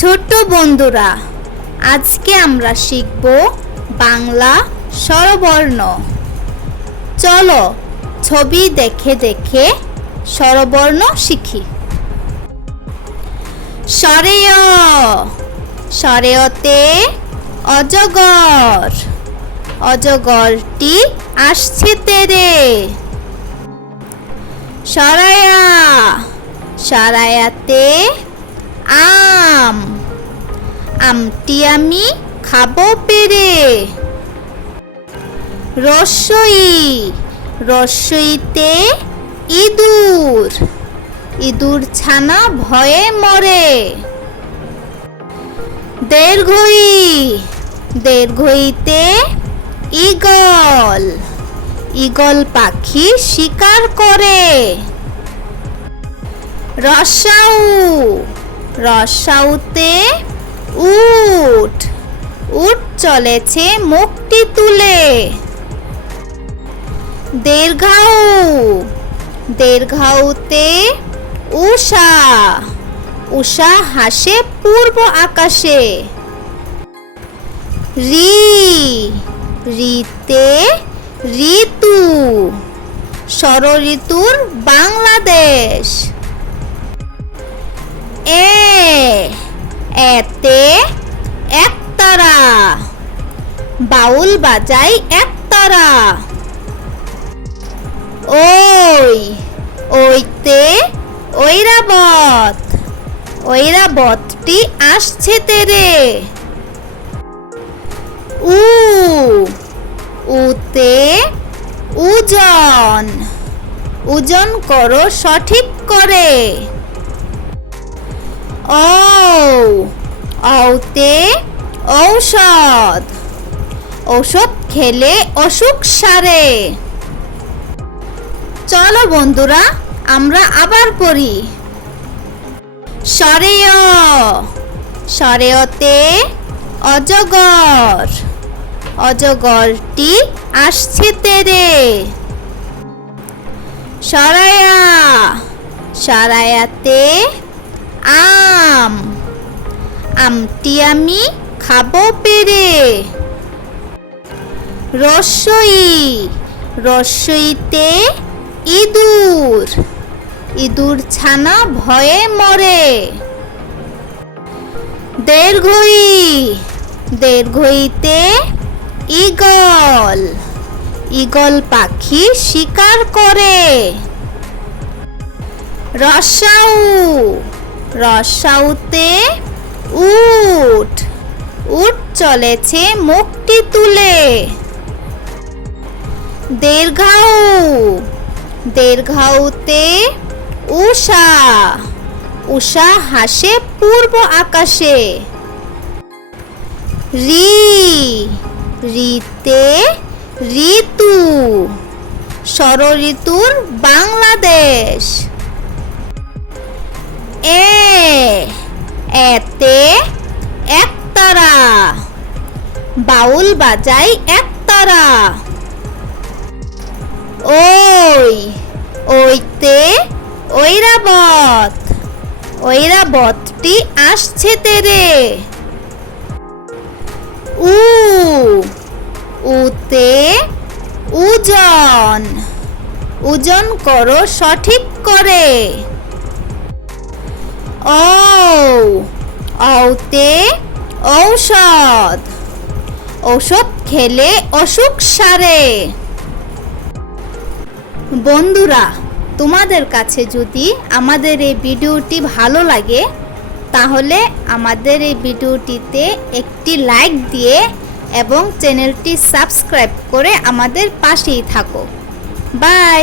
ছোট বন্ধুরা, আজকে আমরা শিখব বাংলা স্বরবর্ণ। চলো ছবি দেখে দেখে স্বরবর্ণ শিখি। সরেয়, সরেয়তে অজগর, অজগরটি আসছে তেরে। সরায়া, সরায়াতে আম, আমটি আমি খাবো পেরে। রস্যই, রস্যইতে ইঁদুর, ইঁদুর ছানা ভয়ে মরে। দীর্ঘই, দীর্ঘইতে ঈগল, ঈগল পাখি শিকার করে। রস্যাউ, রস্যাউতে উট, উট চলেছে মুখটি তুলে। দীর্ঘাউ, দীর্ঘাউতে উষা, উষা হাসে পূর্ব আকাশে। রি, রিতে ঋতু, ষড়ঋতুর বাংলাদেশ। এতে একতারা, বাউল বাজাই একতারা। ওই, ওইতে ঐরাবত, ঐরাবতটি আসছে তেরে। উ, উতে ওজন, ওজন করো সঠিক করে। ঔ, ঔতে ঔষধ, ঔষধ খেলে অসুখ সারে। চলো বন্ধুরা, আমরা আবার পড়ি। সরেয়, সরেয়তে অজগর, অজগরটি আসছে তেরে। সরায়া, সরায়াতে আম, আমটি আমি খাবো পেরে। রস্যই, রস্যইতে ইঁদুর, ইঁদুর ছানা ভয়ে মরে। দীর্ঘই, দীর্ঘইতে ঈগল, ঈগল পাখি শিকার করে। রস্যাউ, রস্যাউতে উট, উট চলেছে মুখটি তুলে। দীর্ঘাউ, দীর্ঘাউতে উষা, উষা হাসে পূর্ব আকাশে। রি, রিতে ঋতু, ষড়ঋতুর বাংলাদেশ। এতে একতারা, বাউল বাজাই একতারা। ওই, ওইতে ঐরাবত, ঐরাবতটি আসছে তেরে। উ, উতে ওজন, ওজন করো সঠিক করে। ঔ, ঔতে ঔষধ, ঔষধ খেলে অসুখ সারে। বন্ধুরা, তোমাদের কাছে যদি আমাদের এই ভিডিওটি ভালো লাগে তাহলে আমাদের এই ভিডিওটিতে একটি লাইক দিয়ে এবং চ্যানেলটি সাবস্ক্রাইব করে আমাদের পাশেই থাকো। বাই।